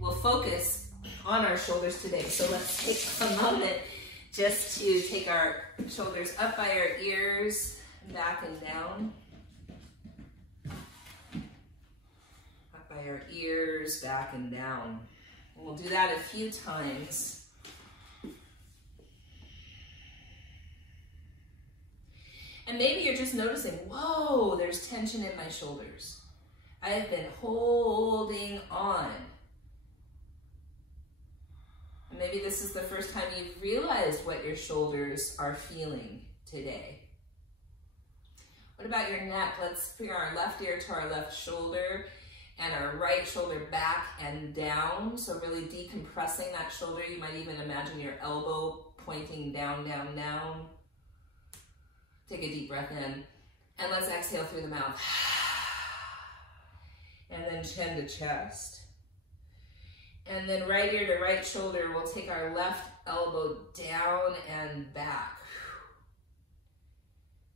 we'll focus on our shoulders today. So let's take a moment just to take our shoulders up by our ears, back and down. Up by our ears, back and down. And we'll do that a few times. And maybe you're just noticing, whoa, there's tension in my shoulders. I have been holding on. And maybe this is the first time you've realized what your shoulders are feeling today. What about your neck? Let's bring our left ear to our left shoulder and our right shoulder back and down. So really decompressing that shoulder. You might even imagine your elbow pointing down, down, down. Take a deep breath in, and let's exhale through the mouth. And then chin to chest. And then right ear to right shoulder, we'll take our left elbow down and back.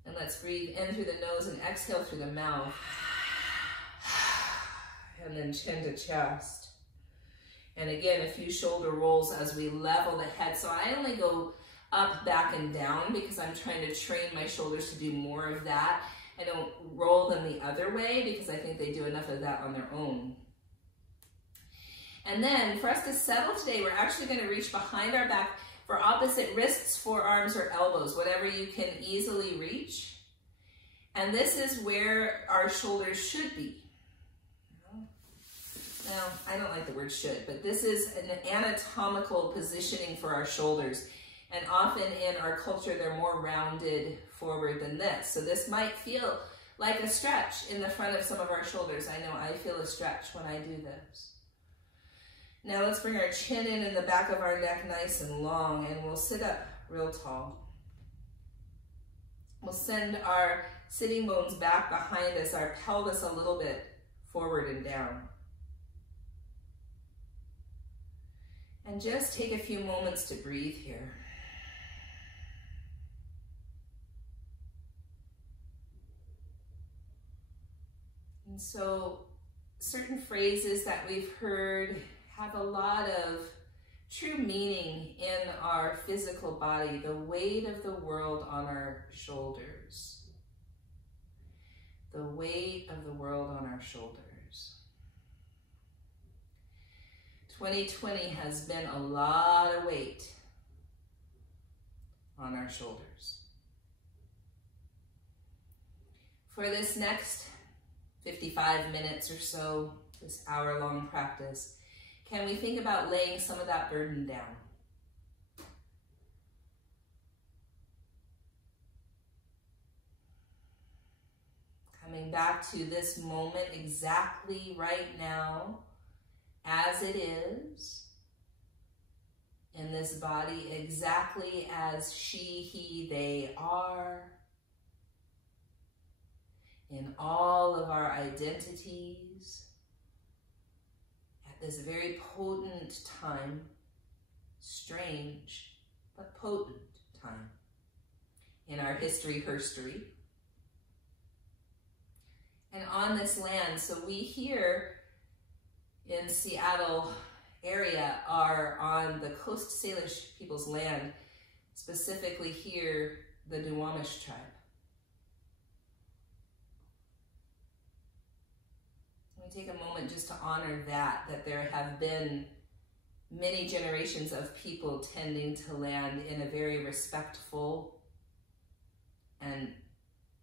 And let's breathe in through the nose and exhale through the mouth. And then chin to chest. And again, a few shoulder rolls as we level the head. So I only go up, back, and down because I'm trying to train my shoulders to do more of that. I don't roll them the other way because I think they do enough of that on their own. And then for us to settle today, we're actually going to reach behind our back for opposite wrists, forearms, or elbows, whatever you can easily reach. And this is where our shoulders should be. Now, I don't like the word should, but this is an anatomical positioning for our shoulders. And often in our culture, they're more rounded forward than this. So this might feel like a stretch in the front of some of our shoulders. I know I feel a stretch when I do this. Now let's bring our chin in the back of our neck nice and long, and we'll sit up real tall. We'll send our sitting bones back behind us, our pelvis a little bit forward and down. And just take a few moments to breathe here. And so certain phrases that we've heard have a lot of true meaning in our physical body, the weight of the world on our shoulders. The weight of the world on our shoulders. 2020 has been a lot of weight on our shoulders. For this next 55 minutes or so, this hour-long practice, can we think about laying some of that burden down? Coming back to this moment exactly right now, as it is, in this body exactly as she, he, they are, in all of our identities, at this very potent time, strange but potent time in our history, herstory. And on this land, so we here in Seattle area are on the Coast Salish people's land, specifically here, the Duwamish tribe. We take a moment just to honor that there have been many generations of people tending to land in a very respectful and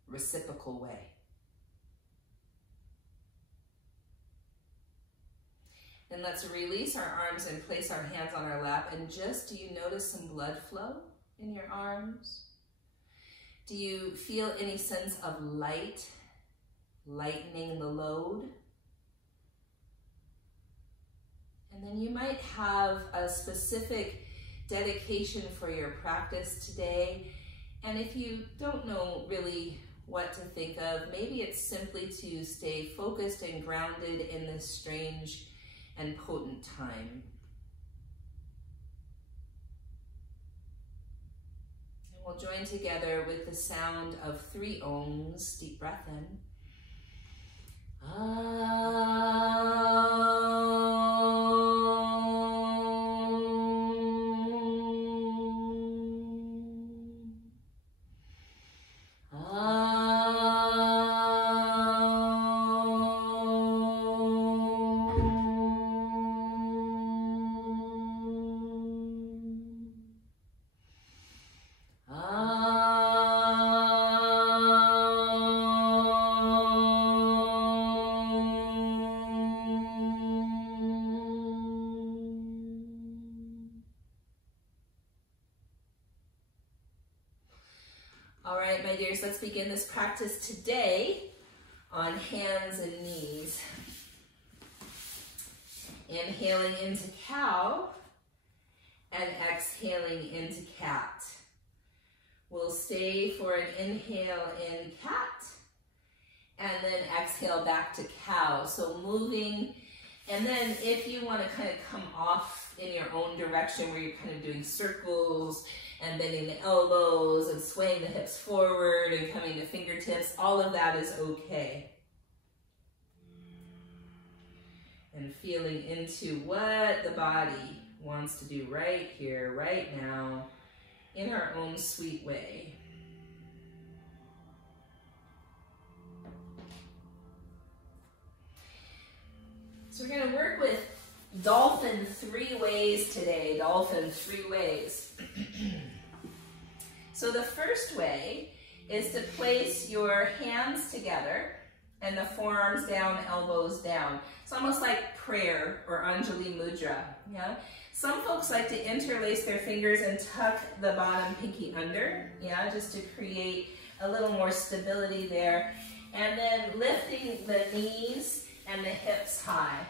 reciprocal way. Then let's release our arms and place our hands on our lap. And just, do you notice some blood flow in your arms? Do you feel any sense of light, lightening the load? And then you might have a specific dedication for your practice today. And if you don't know really what to think of, maybe it's simply to stay focused and grounded in this strange and potent time. And we'll join together with the sound of 3 ohms. Deep breath in. Ah. fingers. Let's begin this practice today on hands and knees. Inhaling into cow and exhaling into cat. We'll stay for an inhale in cat and then exhale back to cow. So moving, and then if you want to kind of come off in your own direction where you're kind of doing circles and bending the elbows and swaying the hips forward and coming to fingertips, all of that is okay. And feeling into what the body wants to do right here, right now, in our own sweet way. So we're going to work with dolphin 3 ways today. Dolphin 3 ways. So the first way is to place your hands together and the forearms down, elbows down. It's almost like prayer or Anjali Mudra. Yeah. Some folks like to interlace their fingers and tuck the bottom pinky under, yeah, just to create a little more stability there. And then lifting the knees and the hips high.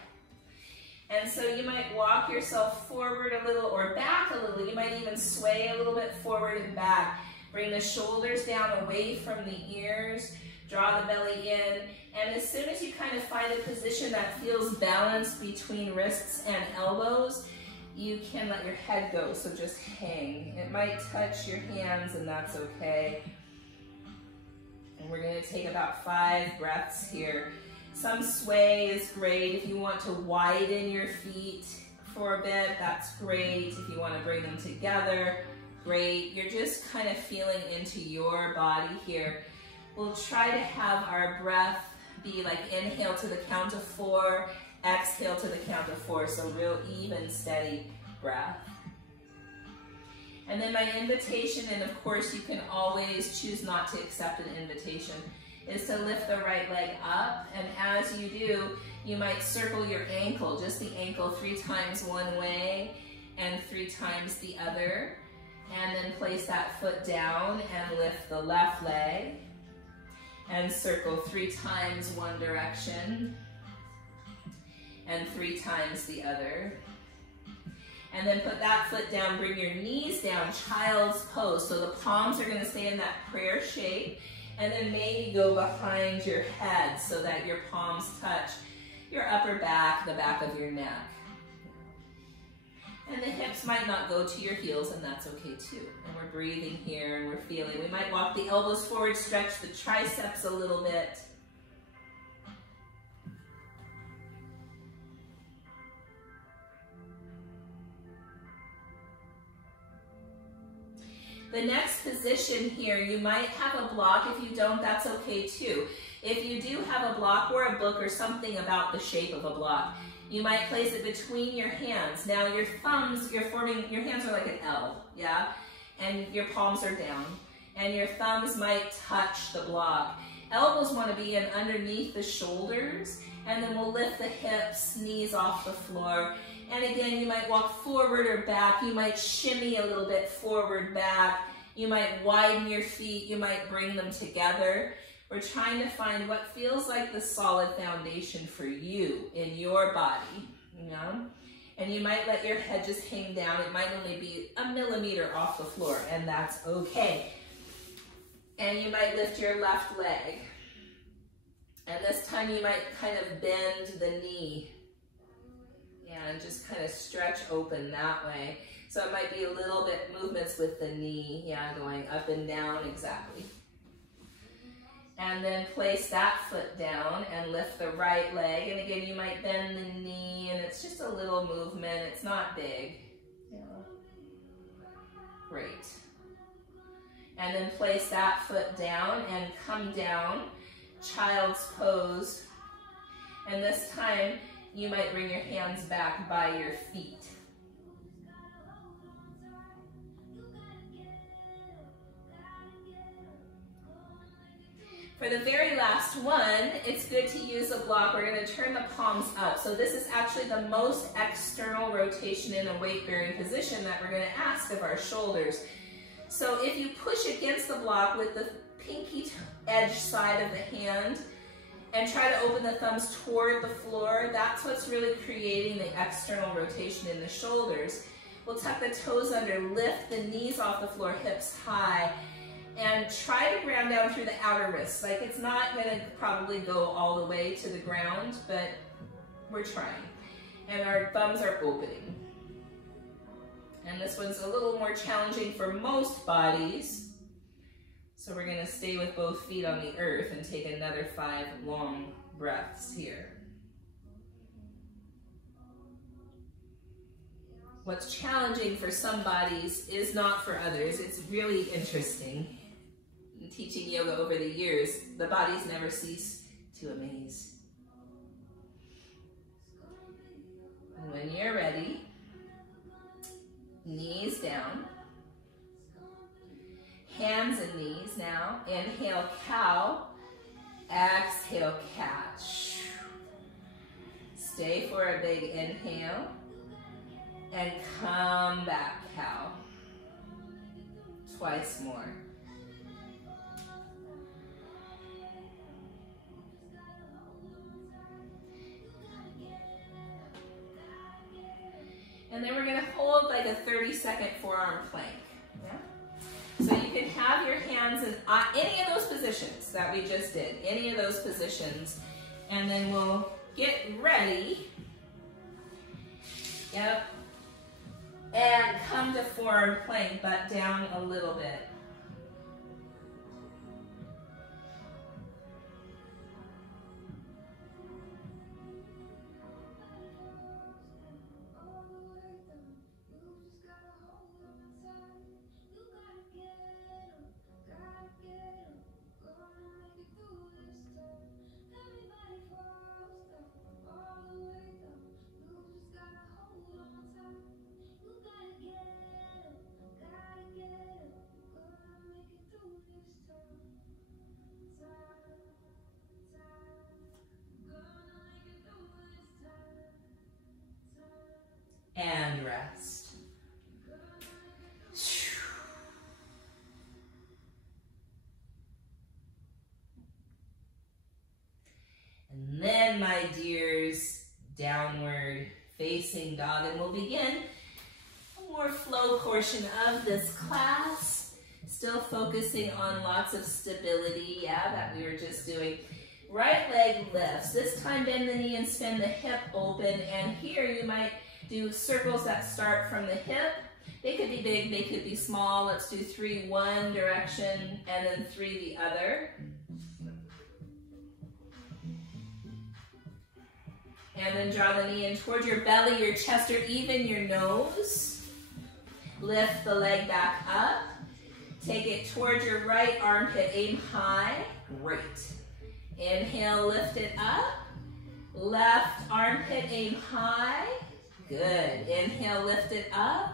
And so you might walk yourself forward a little or back a little. You might even sway a little bit forward and back. Bring the shoulders down away from the ears. Draw the belly in. And as soon as you kind of find a position that feels balanced between wrists and elbows, you can let your head go. So just hang. It might touch your hands, and that's okay. And we're going to take about 5 breaths here. Some sway is great. If you want to widen your feet for a bit, that's great. If you want to bring them together, great. You're just kind of feeling into your body here. We'll try to have our breath be like inhale to the count of 4, exhale to the count of 4. So real even, steady breath. And then my invitation, and of course you can always choose not to accept an invitation, is to lift the right leg up, and as you do, you might circle your ankle, just the ankle 3 times one way and 3 times the other, and then place that foot down and lift the left leg, and circle 3 times one direction, and 3 times the other. And then put that foot down, bring your knees down, child's pose. So the palms are gonna stay in that prayer shape, and then maybe go behind your head so that your palms touch your upper back, the back of your neck. And the hips might not go to your heels, and that's okay too. And we're breathing here and we're feeling. We might walk the elbows forward, stretch the triceps a little bit. The next position here, you might have a block. If you don't, that's okay too. If you do have a block or a book or something about the shape of a block, you might place it between your hands. Now your thumbs, your hands are like an L, yeah? And your palms are down. And your thumbs might touch the block. Elbows want to be in underneath the shoulders, and then we'll lift the hips, knees off the floor. And again, you might walk forward or back. You might shimmy a little bit forward, back. You might widen your feet. You might bring them together. We're trying to find what feels like the solid foundation for you in your body, you know? And you might let your head just hang down. It might only be 1 millimeter off the floor, and that's okay. And you might lift your left leg. And this time you might kind of bend the knee. And just kind of stretch open that way. So it might be a little bit movements with the knee, yeah, going up and down, exactly. And then place that foot down and lift the right leg. And again, you might bend the knee, and it's just a little movement. It's not big. Yeah. Great. And then place that foot down and come down, child's pose. And this time, you might bring your hands back by your feet. For the very last one, it's good to use a block. We're going to turn the palms up. So this is actually the most external rotation in a weight-bearing position that we're going to ask of our shoulders. So if you push against the block with the pinky edge side of the hand and try to open the thumbs toward the floor. That's what's really creating the external rotation in the shoulders. We'll tuck the toes under, lift the knees off the floor, hips high, and try to ground down through the outer wrists. Like, it's not going to probably go all the way to the ground, but we're trying. And our thumbs are opening. And this one's a little more challenging for most bodies. So we're going to stay with both feet on the earth and take another 5 long breaths here. What's challenging for some bodies is not for others. It's really interesting. In teaching yoga over the years, the bodies never cease to amaze. And when you're ready, knees down, hands and knees now. Inhale, cow. Exhale, cat. Stay for a big inhale. And come back, cow. Twice more. And then we're going to hold like a 30-second forearm plank. Yeah? So you can have your hands in any of those positions that we just did, any of those positions. And then we'll get ready. Yep. And come to forearm plank, but down a little bit. And rest. And then, my dears, downward facing dog. And we'll begin a more flow portion of this class. Still focusing on lots of stability, yeah, that we were just doing. Right leg lifts. This time bend the knee and spin the hip open. And here you might do circles that start from the hip. They could be big, they could be small. Let's do 3 one direction and then 3 the other. And then draw the knee in toward your belly, your chest, or even your nose. Lift the leg back up. Take it toward your right armpit, aim high. Great. Inhale, lift it up. Left armpit, aim high. Good. Inhale, lift it up.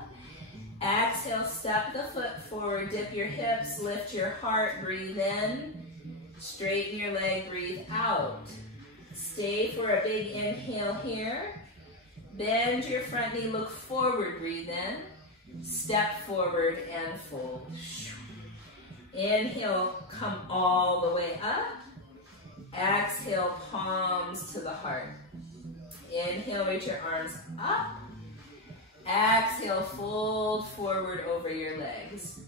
Exhale, step the foot forward, dip your hips, lift your heart, breathe in. Straighten your leg, breathe out. Stay for a big inhale here. Bend your front knee, look forward, breathe in. Step forward and fold. Inhale, come all the way up. Exhale, palms to the heart. Inhale, reach your arms up. Exhale, fold forward over your legs.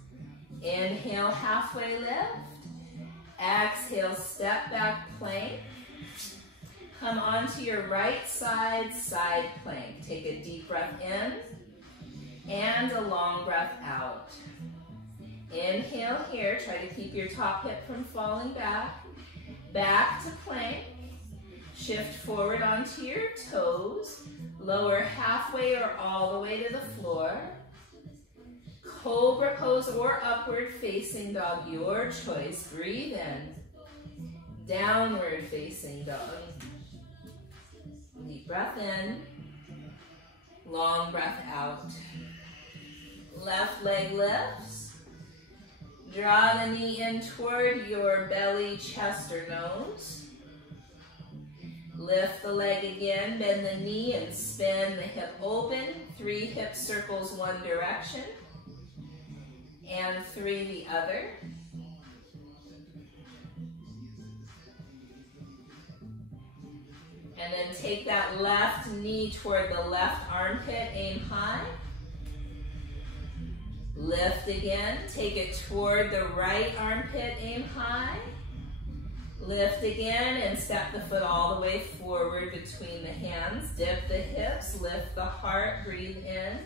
Inhale, halfway lift. Exhale, step back plank. Come onto your right side, side plank. Take a deep breath in and a long breath out. Inhale here, try to keep your top hip from falling back. Back to plank. Shift forward onto your toes. Lower halfway or all the way to the floor. Cobra pose or upward facing dog, your choice. Breathe in. Downward facing dog. Deep breath in. Long breath out. Left leg lifts. Draw the knee in toward your belly, chest, or nose. Lift the leg again, bend the knee and spin the hip open. 3 hip circles one direction and 3 the other. And then take that left knee toward the left armpit, aim high. Lift again, take it toward the right armpit, aim high. Lift again and step the foot all the way forward between the hands. Dip the hips, lift the heart, breathe in.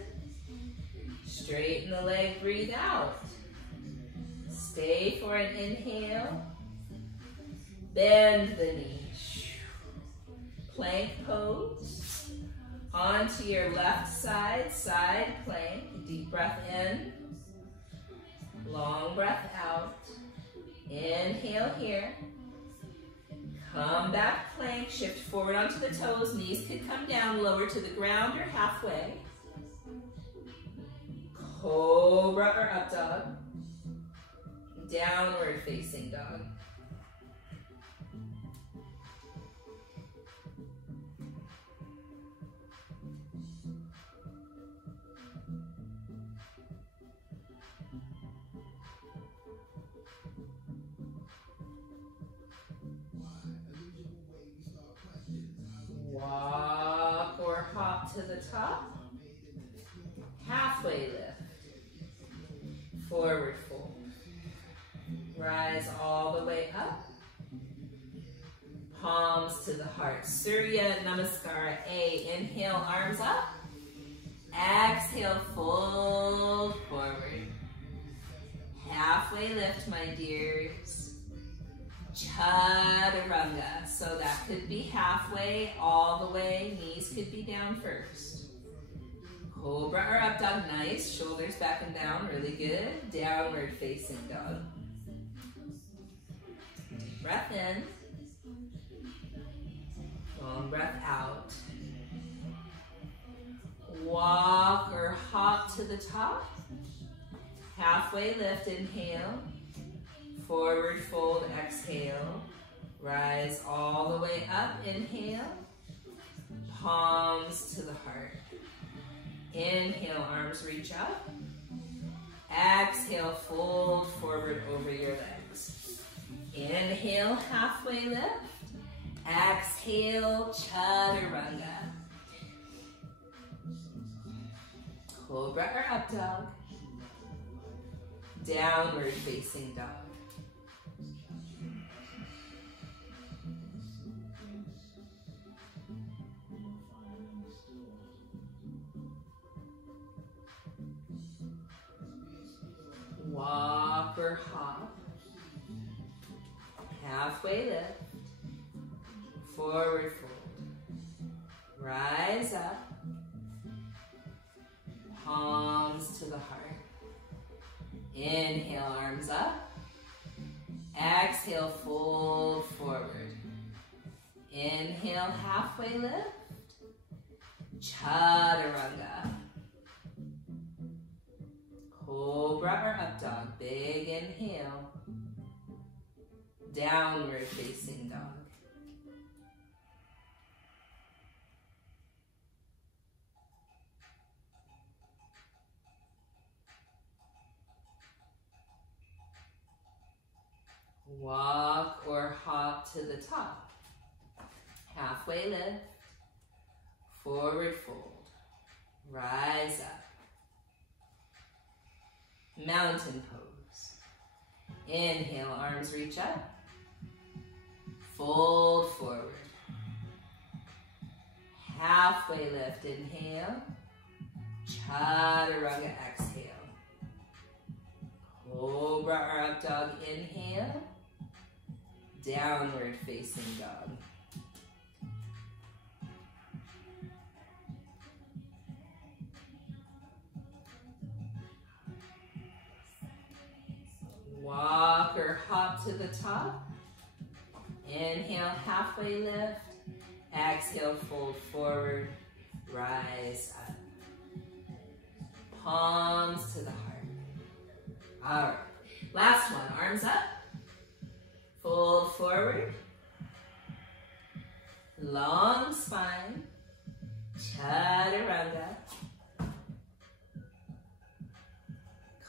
Straighten the leg, breathe out. Stay for an inhale. Bend the knee. Plank pose. Onto your left side, side plank. Deep breath in. Long breath out. Inhale here. Come back, plank. Shift forward onto the toes. Knees could come down, lower to the ground or halfway. Cobra or up dog. Downward facing dog. Walk or hop to the top. Halfway lift. Forward fold. Rise all the way up. Palms to the heart. Surya Namaskara A. Inhale, arms up. Exhale, fold forward. Halfway lift, my dears. Chaturanga. So that could be halfway, all the way. Knees could be down first. Cobra or up dog. Nice. Shoulders back and down. Really good. Downward facing dog. Deep breath in. Long breath out. Walk or hop to the top. Halfway lift, inhale. Forward fold, exhale. Rise all the way up, inhale. Palms to the heart. Inhale, arms reach up. Exhale, fold forward over your legs. Inhale, halfway lift. Exhale, chaturanga. Cobra or up dog. Downward facing dog. Walk or hop. Halfway lift. Forward fold. Rise up. Palms to the heart. Inhale, arms up. Exhale, fold forward. Inhale, halfway lift. Chaturanga. Cobra or up dog. Big inhale. Downward facing dog. Walk or hop to the top. Halfway lift. Forward fold. Rise up. Mountain pose. Inhale, arms reach up. Fold forward. Halfway lift, inhale. Chaturanga, exhale. Cobra or up dog, inhale. Downward facing dog. Walk or hop to the top. Inhale, halfway lift. Exhale, fold forward. Rise up. Palms to the heart. All right. Last one. Arms up. Fold forward. Long spine. Chaturanga.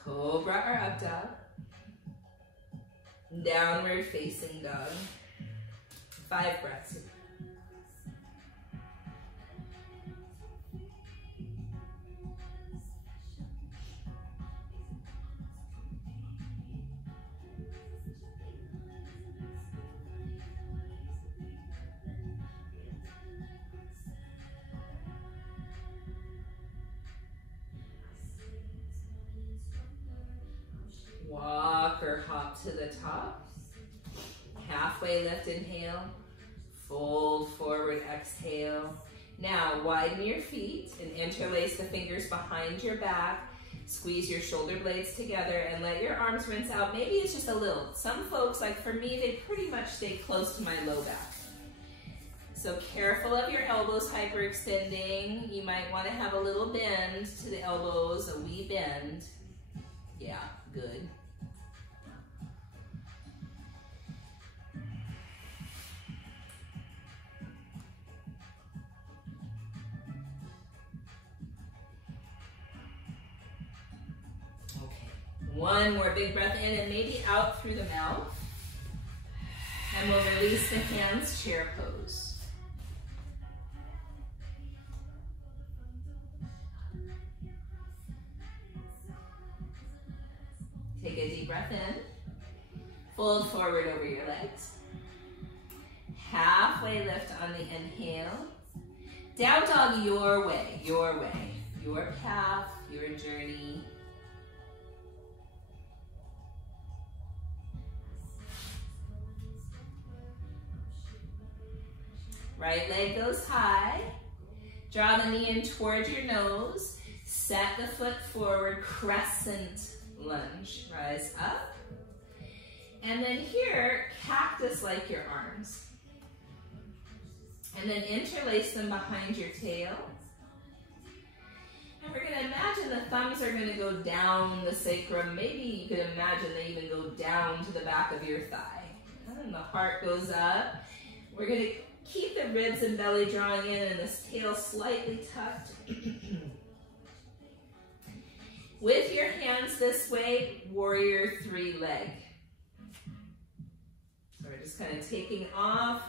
Cobra or up dog. Downward facing dog. 5 breaths. drop to the top. Halfway lift, inhale. Fold forward, exhale. Now widen your feet and interlace the fingers behind your back. Squeeze your shoulder blades together and let your arms rinse out. Maybe it's just a little. Some folks, like for me, they pretty much stay close to my low back. So careful of your elbows hyperextending. You might want to have a little bend to the elbows, a wee bend. Yeah, good. One more big breath in and maybe out through the mouth. And we'll release the hands, chair pose. Take a deep breath in. Fold forward over your legs. Halfway lift on the inhale. Down dog your way, your path, your journey. Right leg goes high. Draw the knee in towards your nose. Set the foot forward, crescent lunge. Rise up. And then here, cactus like your arms. And then interlace them behind your tail. And we're going to imagine the thumbs are going to go down the sacrum. Maybe you could imagine they even go down to the back of your thigh. And the heart goes up. We're going to keep the ribs and belly drawing in and this tail slightly tucked. With your hands this way, warrior three leg. So we're just kind of taking off,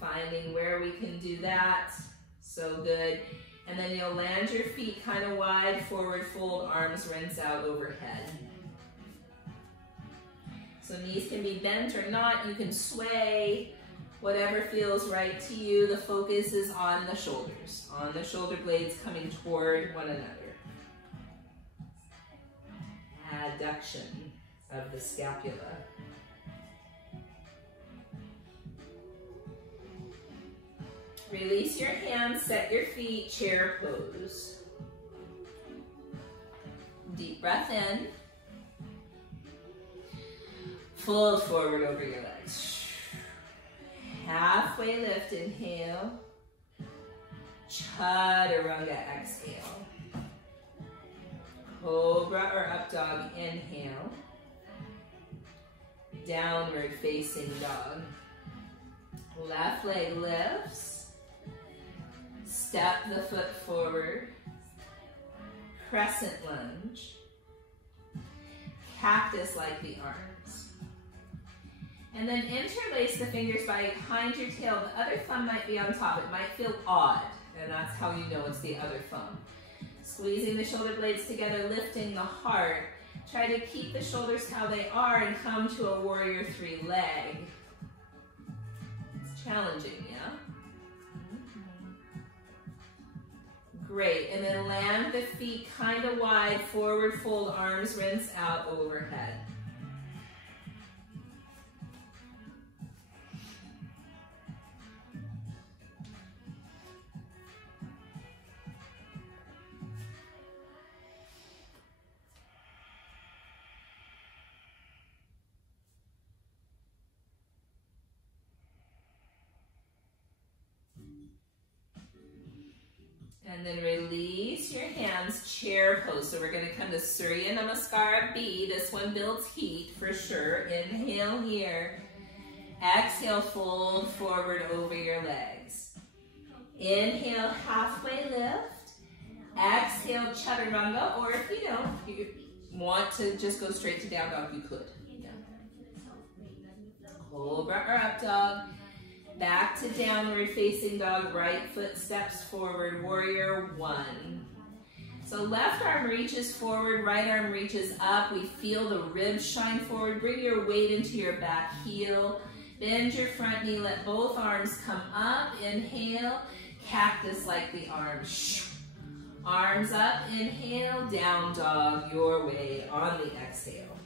finding where we can do that. So good. And then you'll land your feet kind of wide, forward fold, arms rinse out overhead. So knees can be bent or not, you can sway. Whatever feels right to you, the focus is on the shoulders, on the shoulder blades coming toward one another. Adduction of the scapula. Release your hands, set your feet, chair pose. Deep breath in. Fold forward over your legs. Halfway lift, inhale. Chaturanga, exhale. Cobra or up dog, inhale. Downward facing dog. Left leg lifts. Step the foot forward. Crescent lunge. Cactus like the arms. And then interlace the fingers behind your tail. The other thumb might be on top. It might feel odd, and that's how you know it's the other thumb. Squeezing the shoulder blades together, lifting the heart. Try to keep the shoulders how they are and come to a warrior three leg. It's challenging, yeah? Great, and then land the feet kind of wide, forward fold, arms rinse out overhead. And then release your hands, chair pose. So we're going to come to Surya Namaskara B. This one builds heat for sure. Inhale here. Exhale, fold forward over your legs. Inhale, halfway lift. Exhale, Chaturanga. Or if you don't, if you want to just go straight to down dog, you could. Yeah. Cobra or up dog. Back to downward facing dog, right foot steps forward, warrior one. So left arm reaches forward, right arm reaches up. We feel the ribs shine forward. Bring your weight into your back heel. Bend your front knee, let both arms come up. Inhale, cactus like the arms. Arms up, inhale, down dog, your way on the exhale.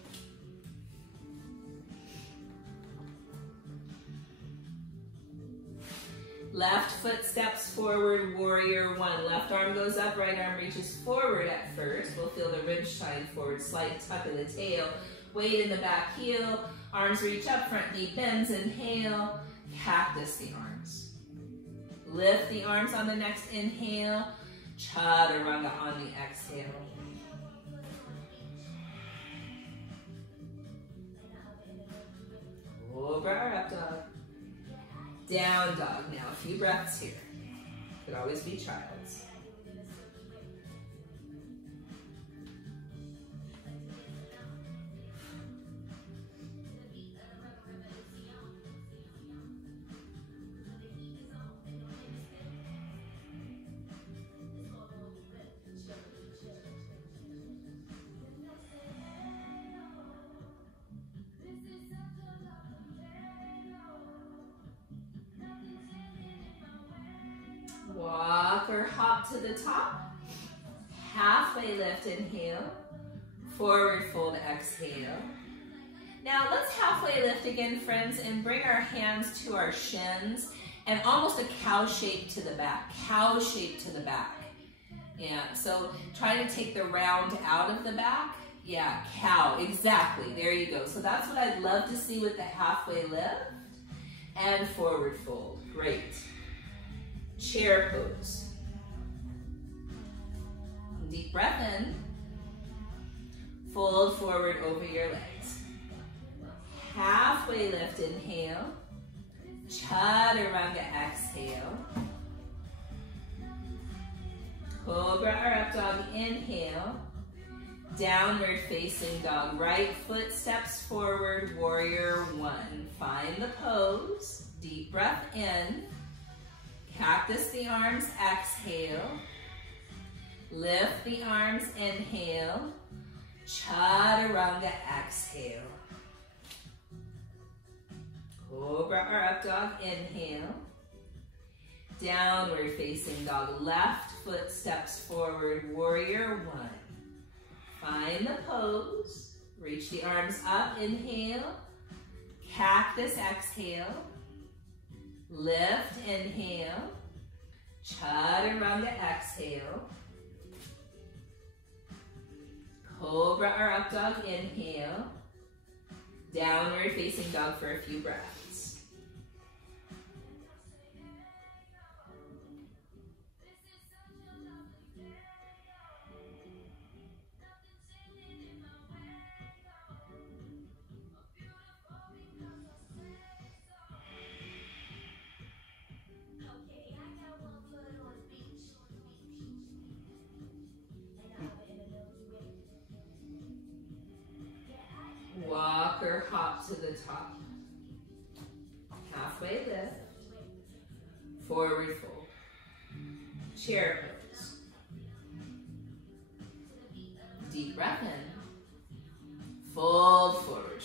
Left foot steps forward, warrior one. Left arm goes up, right arm reaches forward at first. We'll feel the ribs shine forward, slight tuck in the tail. Weight in the back heel, arms reach up, front knee bends, inhale. Cactus the arms. Lift the arms on the next inhale. Chaturanga on the exhale. Cobra or up dog. Down dog. Now a few breaths here. Could always be child's. Walk or hop to the top. Halfway lift, inhale. Forward fold, exhale. Now let's halfway lift again, friends, and bring our hands to our shins and almost a cow shape to the back. Cow shape to the back. Yeah, so try to take the round out of the back. Yeah, cow, exactly. There you go. So that's what I'd love to see with the halfway lift and forward fold. Great. Chair pose. Deep breath in. Fold forward over your legs. Halfway lift, inhale. Chaturanga, exhale. Cobra or up dog, inhale. Downward facing dog. Right foot steps forward, warrior one. Find the pose. Deep breath in. Cactus the arms, exhale. Lift the arms, inhale. Chaturanga, exhale. Cobra or up dog, inhale. Downward facing dog. Left foot steps forward, warrior one. Find the pose. Reach the arms up, inhale. Cactus, exhale. Lift, inhale. Chaturanga, exhale. Cobra or up dog, inhale. Downward facing dog for a few breaths. Walk or hop to the top. Halfway lift. Forward fold. Chair pose. Deep breath in. Fold forward.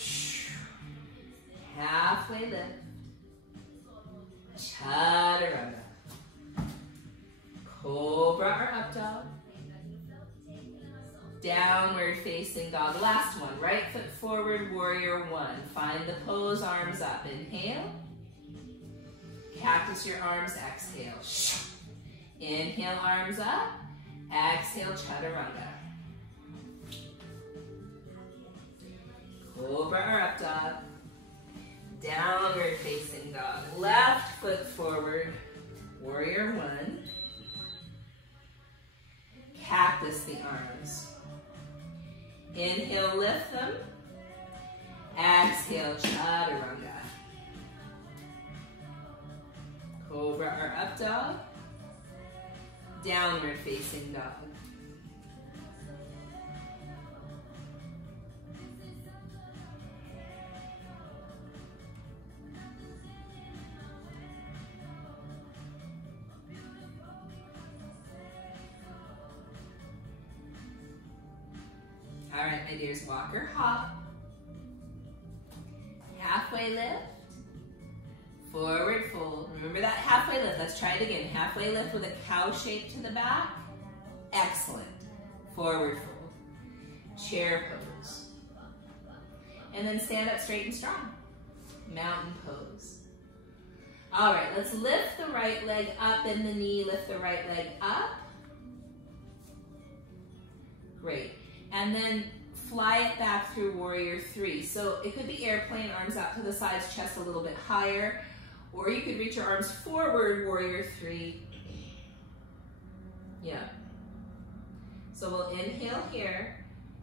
Halfway lift. Chaturanga. Cobra or up dog. Downward facing dog. Last one. Right foot forward, warrior one. Find the pose, arms up. Inhale. Cactus your arms, exhale. Inhale, arms up. Exhale, chaturanga. Cobra or up dog. Downward facing dog. Left foot forward, warrior one. Cactus the arms. Inhale, lift them. Exhale, chaturanga. Cobra or up dog. Downward facing dog. All right, my dears, walk or hop. Halfway lift. Forward fold. Remember that halfway lift. Let's try it again. Halfway lift with a cow shape to the back. Excellent. Forward fold. Chair pose. And then stand up straight and strong. Mountain pose. All right, let's lift the right leg up, bend the knee, lift the right leg up. Great. And then fly it back through warrior three. So it could be airplane, arms out to the sides, chest a little bit higher, or you could reach your arms forward, warrior three. Yeah. So we'll inhale here,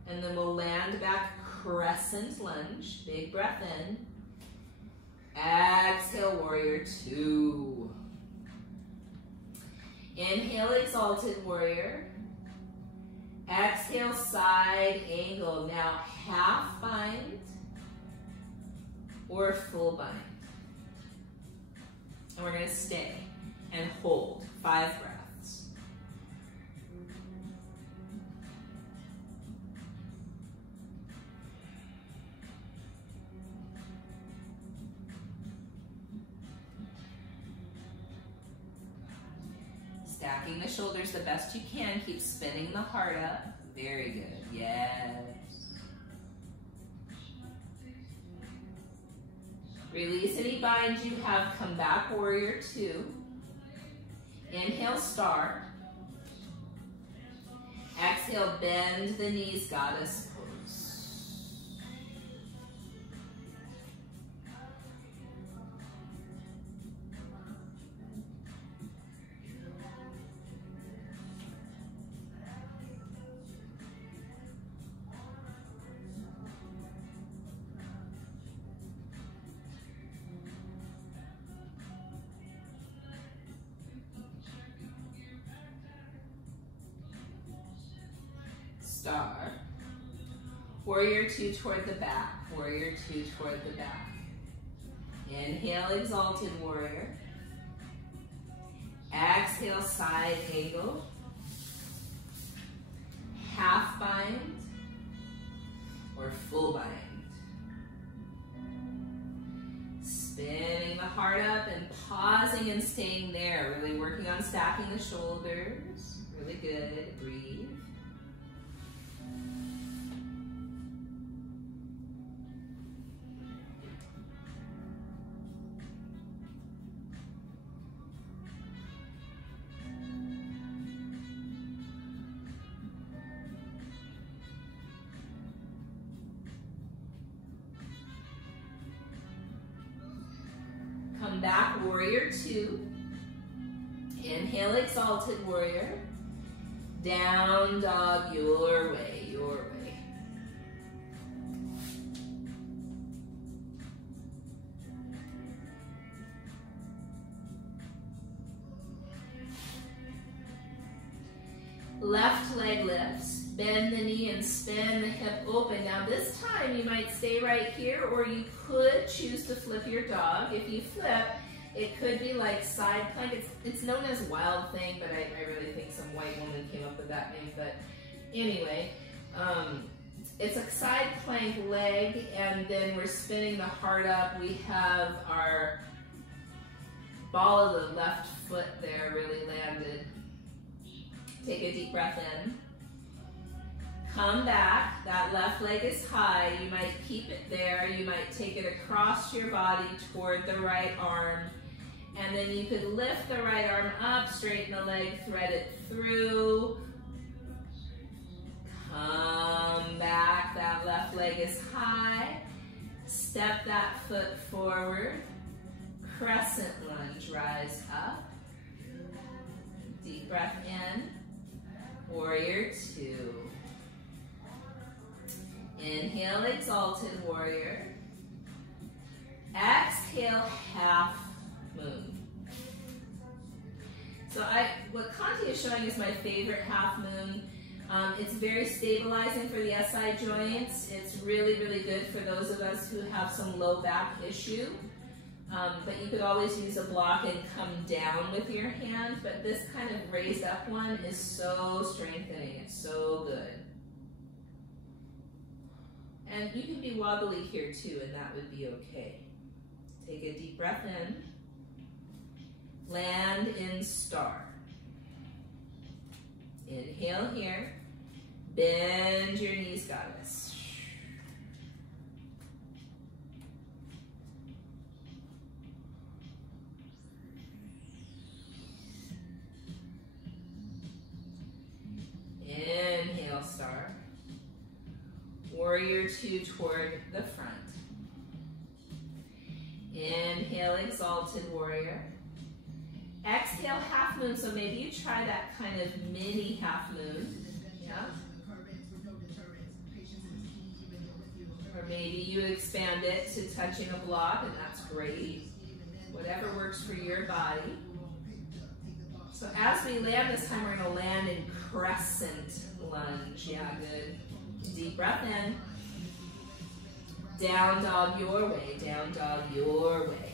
and then we'll land back, crescent lunge, big breath in. Exhale, warrior two. Inhale, exalted warrior. Exhale, side angle. Now half bind or full bind. And we're gonna stay and hold 5 breaths. Stacking the shoulders the best you can. Keep spinning the heart up. Very good. Yes. Release any bind you have. Come back, warrior two. Inhale, star. Exhale, bend the knees, goddess pose. Star. Warrior two toward the back. Warrior two toward the back. Inhale, exalted warrior. Exhale, side angle. Half bind or full bind. Spinning the heart up and pausing and staying there. Really working on stacking the shoulders. Really good. Breathe. Come back, warrior two. Inhale, exalted warrior. Down dog, your way, your way. Left leg lifts. Bend the knee and spin the hip open. Now this time you might stay right here, or you could choose to flip your dog. If you flip, it could be like side plank. It's known as wild thing, but I really think some white woman came up with that name. But anyway, it's a side plank leg, and then we're spinning the heart up. We have our ball of the left foot there really landed. Take a deep breath in. Come back, that left leg is high. You might keep it there. You might take it across your body toward the right arm. And then you could lift the right arm up, straighten the leg, thread it through. Come back, that left leg is high. Step that foot forward. Crescent lunge, rise up. Deep breath in. Warrior two. Inhale, exalted warrior. Exhale, half moon. So what Kanti is showing is my favorite half moon. It's very stabilizing for the SI joints. It's really, really good for those of us who have some low back issue. But you could always use a block and come down with your hand, but this kind of raised up one is so strengthening. It's so good. And you can be wobbly here too, and that would be okay. Take a deep breath in. Land in star. Inhale here. Bend your knees, goddess. Warrior two toward the front. Inhale, exalted warrior. Exhale, half moon. So maybe you try that kind of mini half moon. Yeah. Or maybe you expand it to touching a block, and that's great. Whatever works for your body. So as we land this time, we're going to land in crescent lunge. Yeah, good. Deep breath in. Down dog your way. Down dog your way.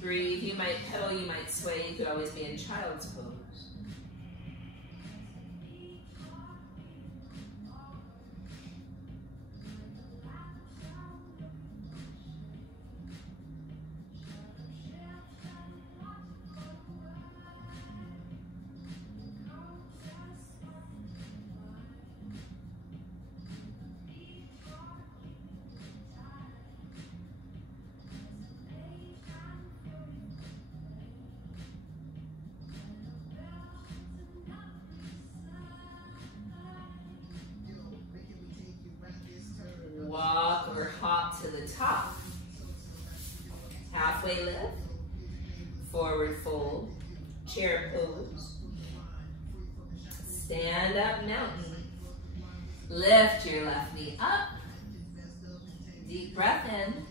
Breathe. You might pedal, you might sway. You could always be in child's pose. Walk or hop to the top. Halfway lift. Forward fold. Chair pose. Stand up mountain. Lift your left knee up. Deep breath in.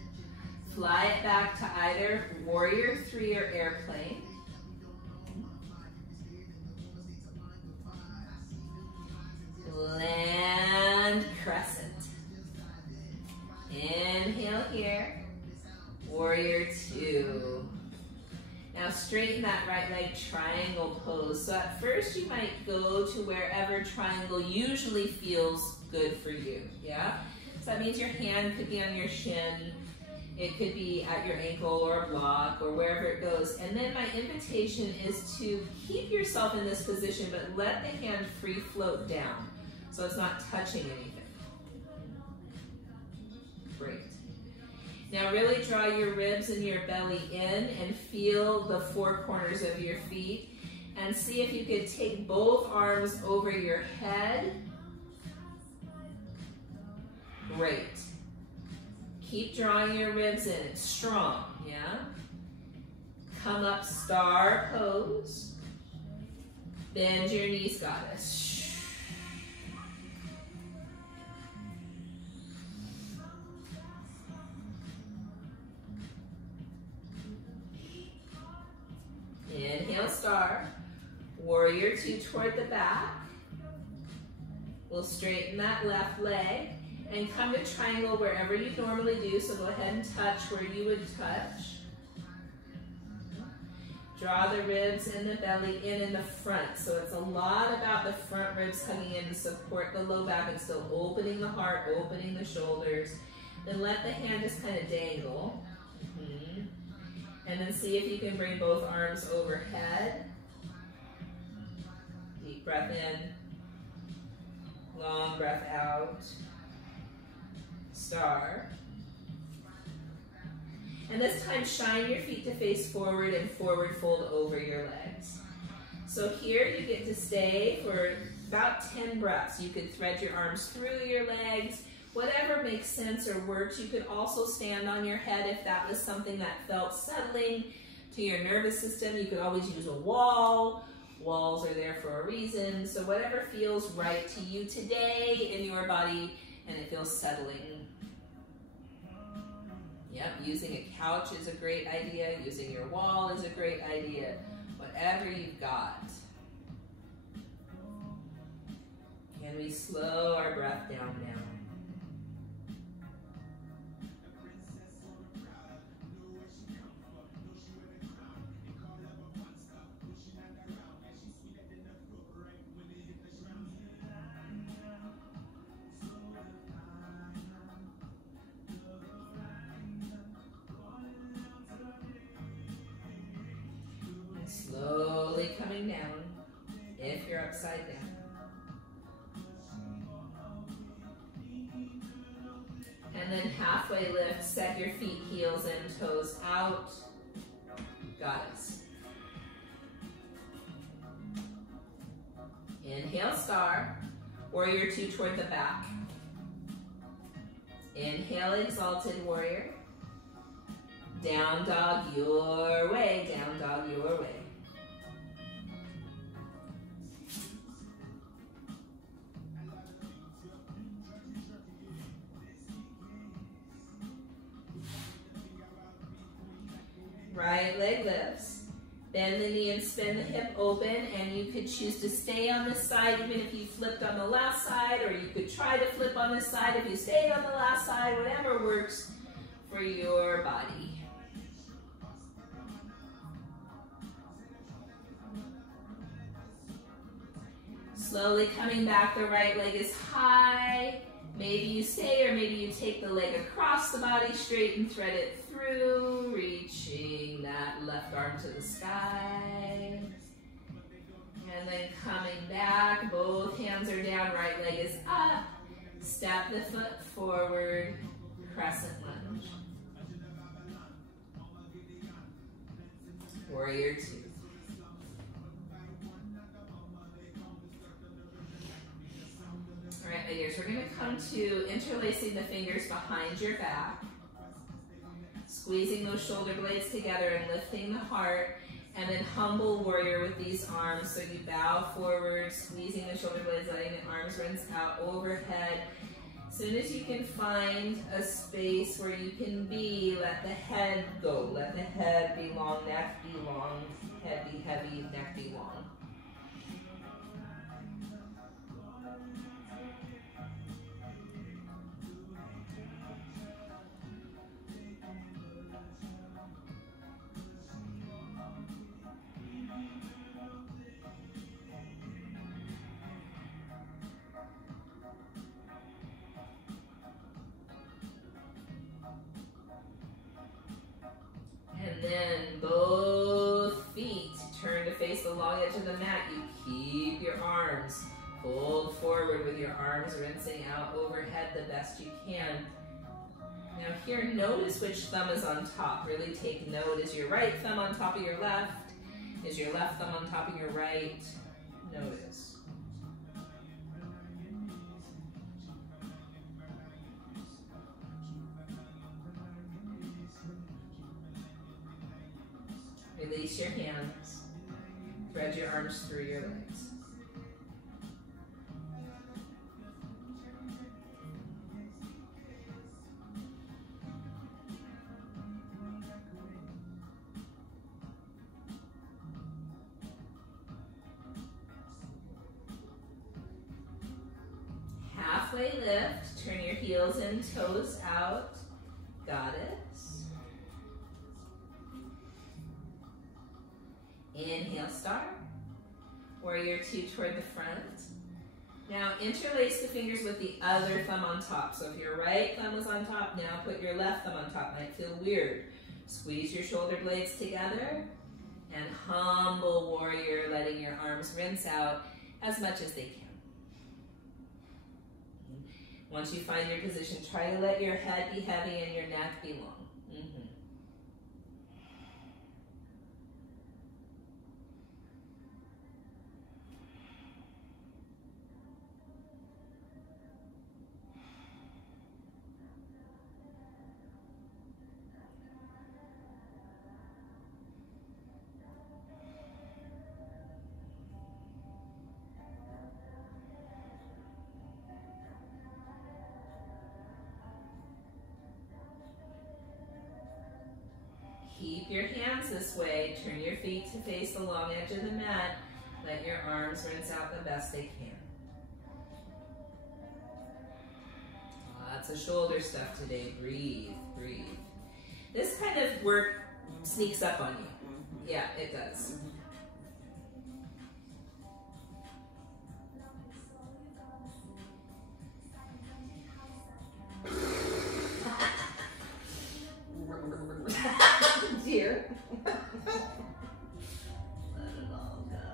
Fly it back to either warrior three or airplane. Land crescent. Inhale here, warrior two. Now straighten that right leg, triangle pose. So at first you might go to wherever triangle usually feels good for you, yeah? So that means your hand could be on your shin, it could be at your ankle or a block or wherever it goes. And then my invitation is to keep yourself in this position, but let the hand free float down so it's not touching anything. Great. Now really draw your ribs and your belly in and feel the four corners of your feet and see if you could take both arms over your head. Great. Keep drawing your ribs in. It's strong, yeah? Come up, star pose. Bend your knees, goddess. Inhale, star. Warrior two toward the back. We'll straighten that left leg and come to triangle wherever you normally do. So go ahead and touch where you would touch. Draw the ribs and the belly in the front. So it's a lot about the front ribs coming in to support the low back and still opening the heart, opening the shoulders. Then let the hand just kind of dangle. And then see if you can bring both arms overhead. Deep breath in. Long breath out. Star. And this time shine your feet to face forward and forward fold over your legs. So here you get to stay for about 10 breaths. You could thread your arms through your legs. Whatever makes sense or works. You could also stand on your head if that was something that felt settling to your nervous system. You could always use a wall. Walls are there for a reason. So whatever feels right to you today in your body and it feels settling. Yep, using a couch is a great idea. Using your wall is a great idea. Whatever you've got. Can we slow our breath down now? Slowly coming down, if you're upside down. And then halfway lift, set your feet, heels in, toes out. Goddess. Inhale, star. Warrior two toward the back. Inhale, exalted warrior. Down dog your way, down dog your way. Right leg lifts. Bend the knee and spin the hip open, and you could choose to stay on this side even if you flipped on the last side, or you could try to flip on this side if you stayed on the last side, whatever works for your body. Slowly coming back, the right leg is high. Maybe you stay, or maybe you take the leg across the body straight and thread it through, reaching that left arm to the sky. And then coming back, both hands are down, right leg is up. Step the foot forward, crescent lunge. Warrior two. All right, my dears, we're going to come to interlacing the fingers behind your back, squeezing those shoulder blades together and lifting the heart, and then humble warrior with these arms. So you bow forward, squeezing the shoulder blades, letting the arms rinse out overhead. As soon as you can find a space where you can be, let the head go. Let the head be long, neck be long, head be heavy, neck be long. And then both feet turn to face the long edge of the mat. You keep your arms pulled forward with your arms rinsing out overhead the best you can. Now here, notice which thumb is on top. Really take note. Is your right thumb on top of your left? Is your left thumb on top of your right? Notice. Release your hands. Thread your arms through your legs. Halfway lift. Turn your heels in, toes out. Goddess. Inhale, star. Warrior two toward the front. Now interlace the fingers with the other thumb on top. So if your right thumb was on top, now put your left thumb on top. Might feel weird. Squeeze your shoulder blades together and humble warrior, letting your arms rinse out as much as they can. Once you find your position, try to let your head be heavy and your neck be long. Keep your hands this way. Turn your feet to face the long edge of the mat. Let your arms rinse out the best they can. Lots of shoulder stuff today. Breathe, breathe. This kind of work sneaks up on you. Yeah, it does. Dear. Let it all go.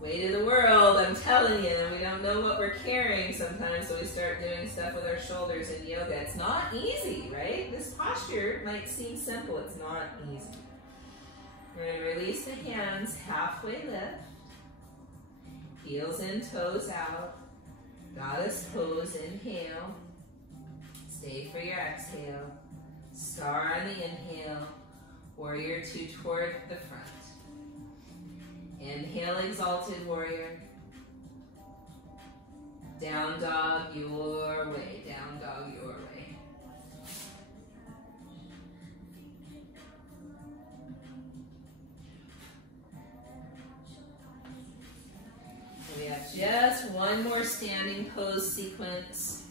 Weight of the world, I'm telling telling you, we don't know what we're carrying sometimes, so we start doing stuff with our shoulders in yoga. It's not easy, right? This posture might seem simple. It's not easy. We're going to release the hands, halfway lift. Heels in, toes out. Goddess pose, inhale. Stay for your exhale. Star on the inhale. Warrior two toward the front. Inhale, exalted warrior. Down dog your way. Down dog your way. We have just one more standing pose sequence.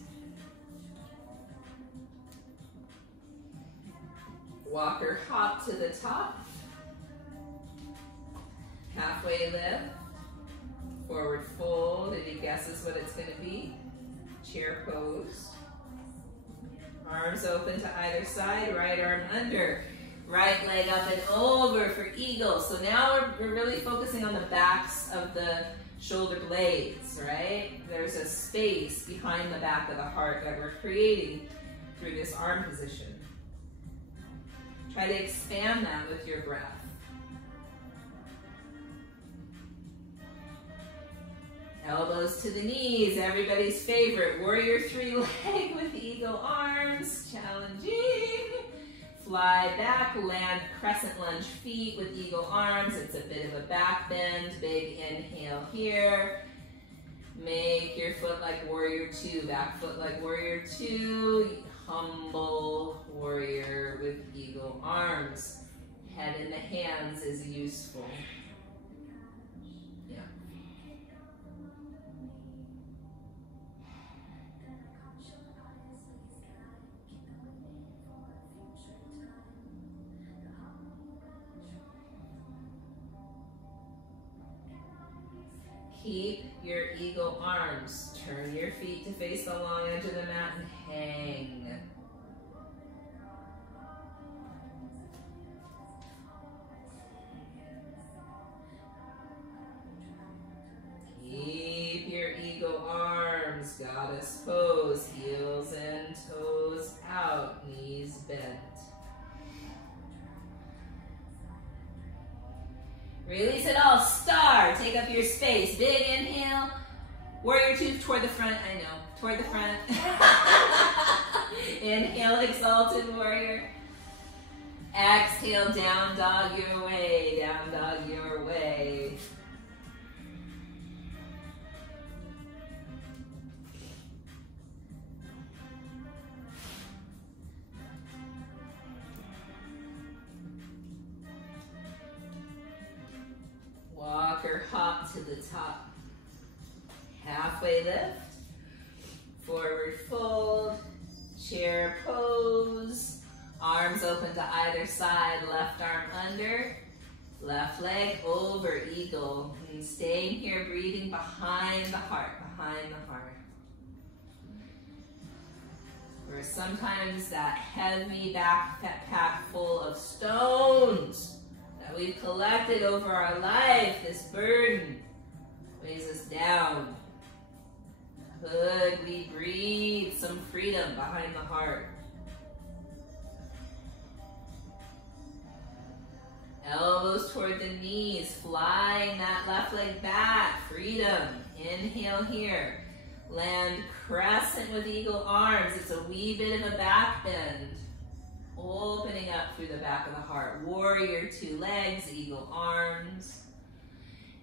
Walker hop to the top. Halfway lift. Forward fold. Any guesses what it's going to be? Chair pose. Arms open to either side. Right arm under. Right leg up and over for eagle. So now we're really focusing on the backs of the shoulder blades, right? There's a space behind the back of the heart that we're creating through this arm position. Try to expand that with your breath. Elbows to the knees, everybody's favorite. Warrior three leg with eagle arms, challenging. Fly back, land crescent lunge feet with eagle arms. It's a bit of a back bend, big inhale here. Make your foot like warrior two, back foot like warrior two. Humble warrior with eagle arms. Head in the hands is useful. Yeah. Keep your eagle arms. Turn your feet to face the long edge of the mat and hang. Keep your eagle arms. Goddess pose. Heels in, toes out, knees bent. Release it all, star, take up your space. Big inhale, warrior two toward the front, I know, toward the front. Inhale, exalted warrior. Exhale, down dog your way, down dog your way. Walker hop to the top. Halfway lift. Forward fold. Chair pose. Arms open to either side. Left arm under. Left leg over eagle. And staying here, breathing behind the heart. Behind the heart. Where sometimes that heavy backpack full of stones that we've collected over our life, this burden, weighs us down. Could we breathe some freedom behind the heart? Elbows toward the knees, flying that left leg back, freedom. Inhale here. Land crescent with eagle arms. It's a wee bit of a back bend. Opening up through the back of the heart. Warrior two legs, eagle arms.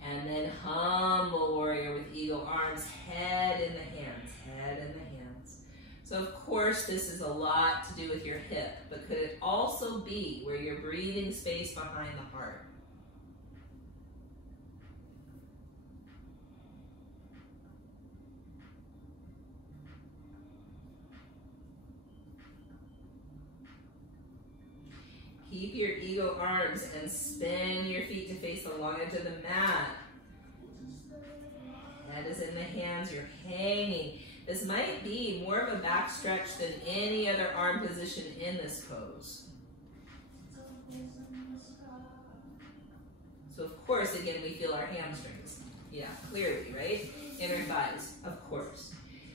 And then humble warrior with eagle arms. Head in the hands, head in the hands. So of course this is a lot to do with your hip, but could it also be where you're breathing space behind the heart? Keep your eagle arms and spin your feet to face the long edge of the mat. Head is in the hands, you're hanging. This might be more of a back stretch than any other arm position in this pose. So of course, again, we feel our hamstrings. Yeah, clearly, right? inner thighs, of course.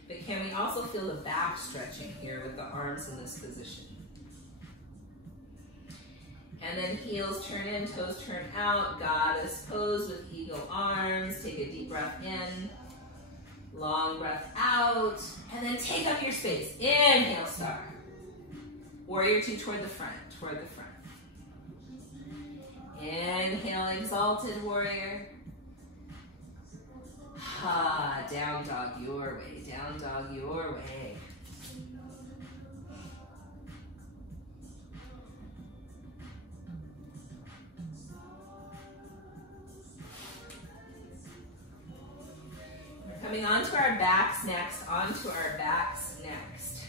But can we also feel the back stretching here with the arms in this position? And then heels turn in, toes turn out, goddess pose with eagle arms. Take a deep breath in, long breath out, and then take up your space. Inhale, star. Warrior two toward the front, toward the front. Inhale, exalted warrior. Ha, down dog your way, down dog your way. We're coming onto our backs next, onto our backs next.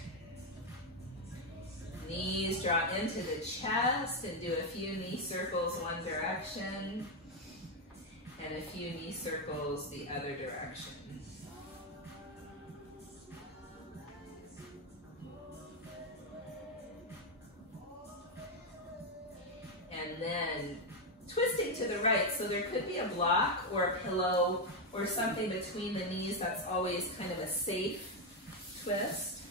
Knees draw into the chest and do a few knee circles one direction and a few knee circles the other direction. And then twisting to the right, so there could be a block or a pillow or something between the knees. That's always kind of a safe twist.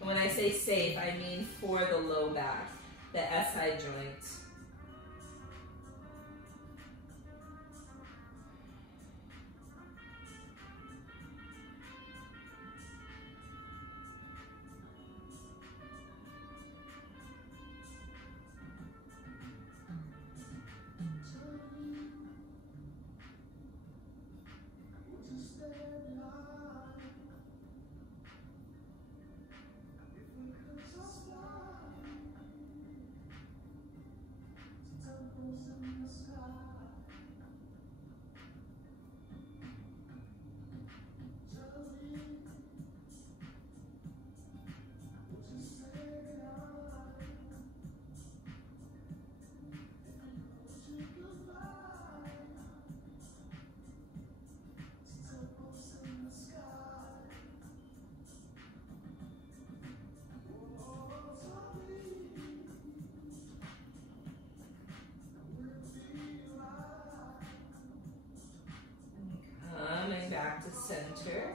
And when I say safe, I mean for the low back, the SI joint. Back to center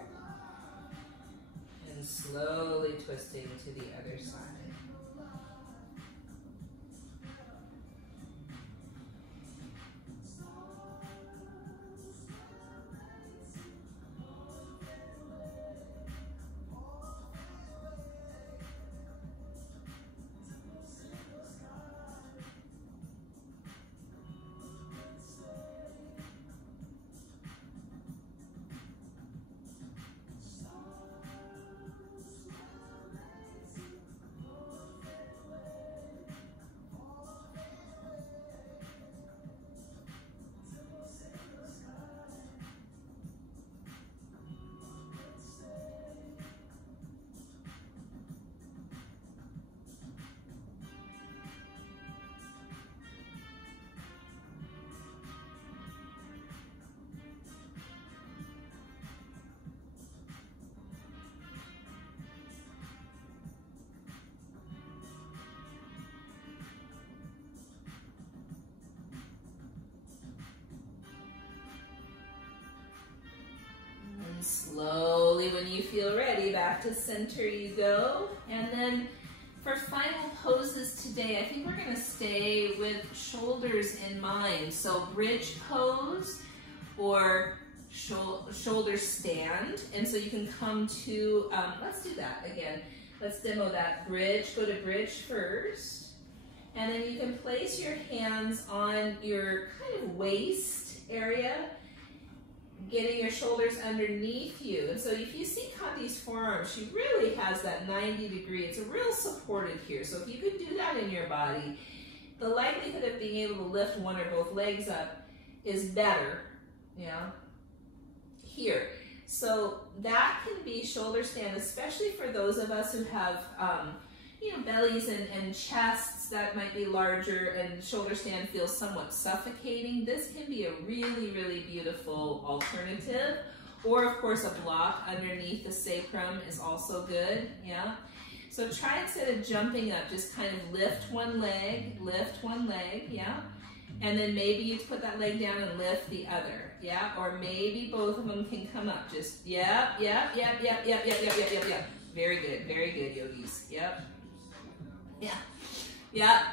and slowly twisting to the other side. Slowly, when you feel ready, back to center you go. And then for final poses today, I think we're going to stay with shoulders in mind. So bridge pose or shoulder stand. And so you can come to, let's do that again. Let's demo that. Bridge, go to bridge first. And then you can place your hands on your kind of waist area, getting your shoulders underneath you. And so if you see Kandi's forearm, she really has that 90 degree. It's a real supported here. So if you could do that in your body, the likelihood of being able to lift one or both legs up is better, here. So that can be shoulder stand, especially for those of us who have, bellies and chests that might be larger and shoulder stand feels somewhat suffocating. This can be a really, really beautiful alternative. Or of course a block underneath the sacrum is also good, So try, instead of jumping up, just kind of lift one leg, and then maybe you put that leg down and lift the other. Yeah, or maybe both of them can come up. Just, yep. Very good, yogis. Yep. Yeah.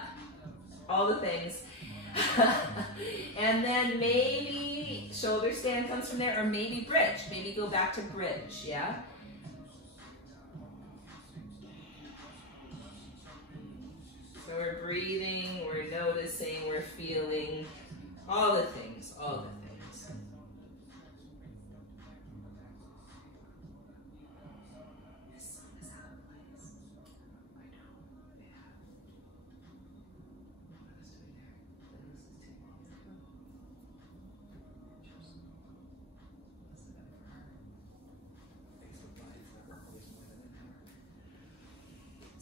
All the things. And then maybe shoulder stand comes from there, or maybe bridge. Maybe go back to bridge, yeah? So we're breathing, we're noticing, we're feeling all the things, all the things.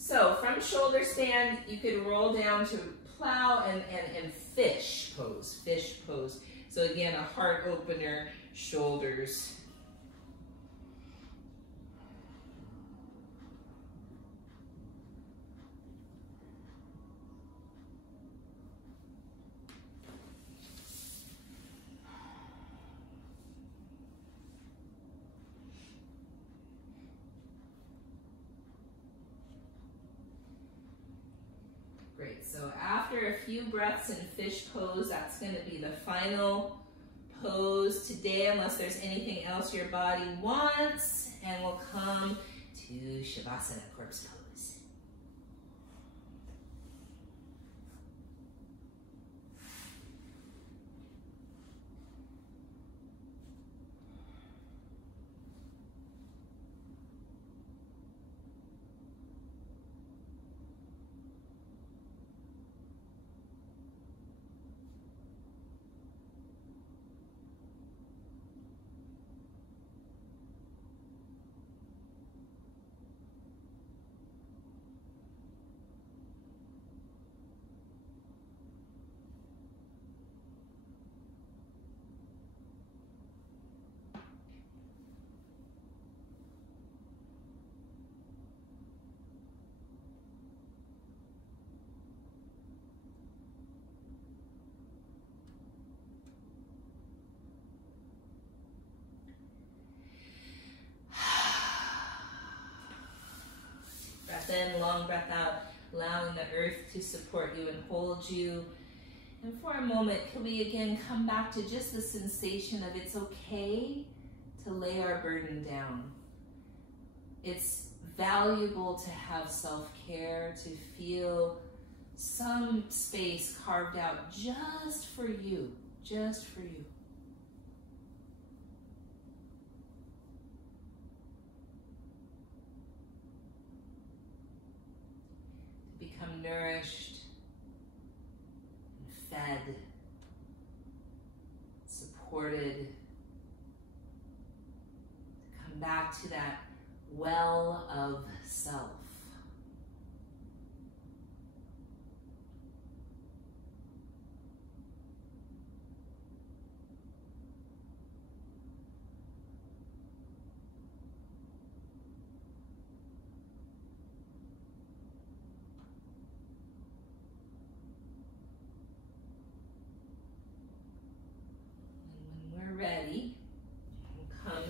So from shoulder stand, you could roll down to plow and fish pose, So again, a heart opener, shoulders. Great, so after a few breaths in fish pose, that's gonna be the final pose today, unless there's anything else your body wants, and we'll come to Shavasana, corpse pose. Breath in, long breath out, allowing the earth to support you and hold you. And for a moment, can we again come back to just the sensation of it's okay to lay our burden down. It's valuable to have self-care, to feel some space carved out just for you, just for you. Become nourished, and fed, supported, to come back to that well of self. Ready, we'll come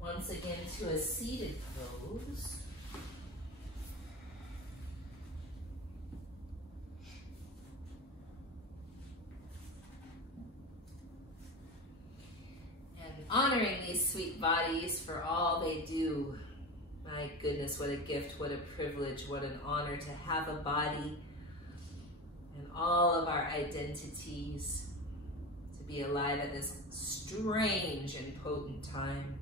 once again to a seated pose. And honoring these sweet bodies for all they do. My goodness, what a gift, what a privilege, what an honor to have a body and all of our identities. Be alive at this strange and potent time.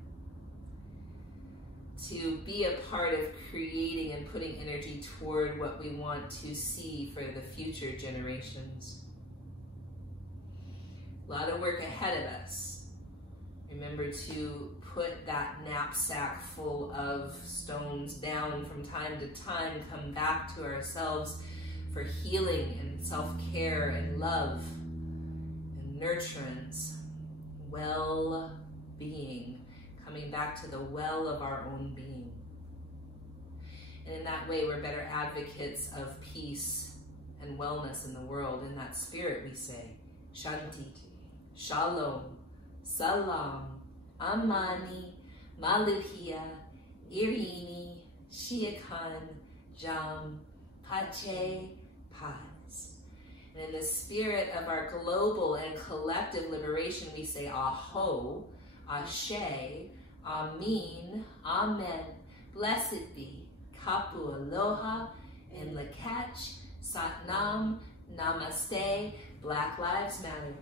To be a part of creating and putting energy toward what we want to see for the future generations. A lot of work ahead of us. Remember to put that knapsack full of stones down from time to time, come back to ourselves for healing and self-care and love. Nurturance, well-being, coming back to the well of our own being. And in that way, we're better advocates of peace and wellness in the world. In that spirit, we say, Shanti, Shalom, Salam, Amani, Maluhia, Irini, Shiakan, Jam, Pache, Paz. And in the spirit of our global and collective liberation, we say Aho, Ashe, Amin, Amen, blessed be, Kapu Aloha, and Lakach, Satnam, Namaste, Black Lives Matter.